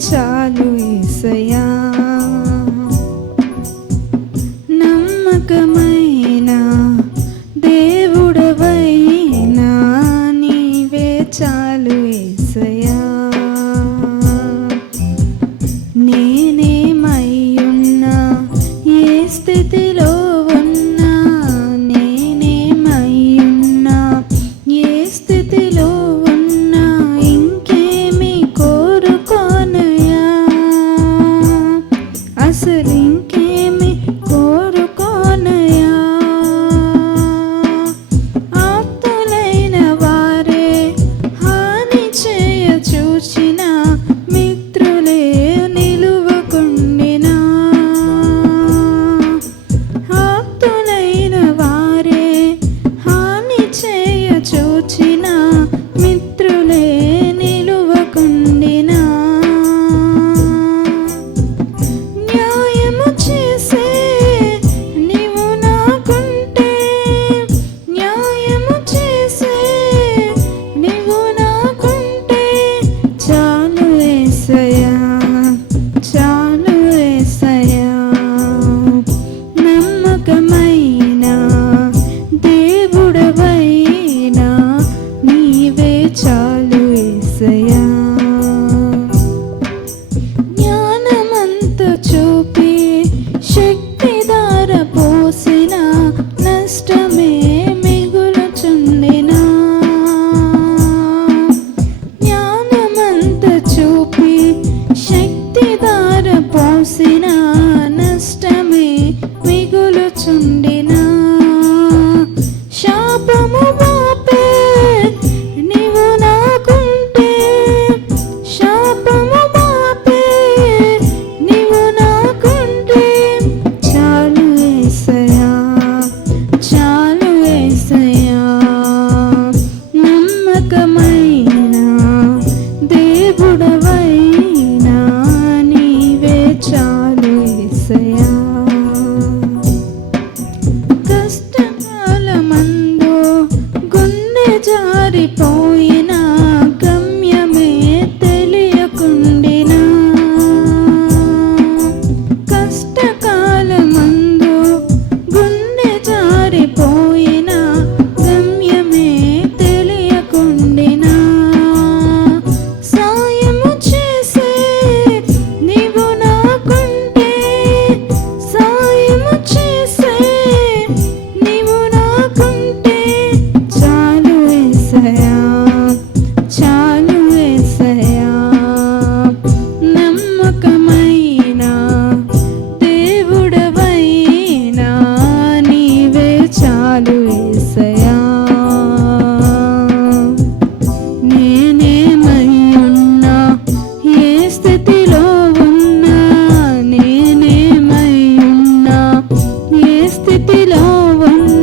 చాలు ఏసయ్యా super wind.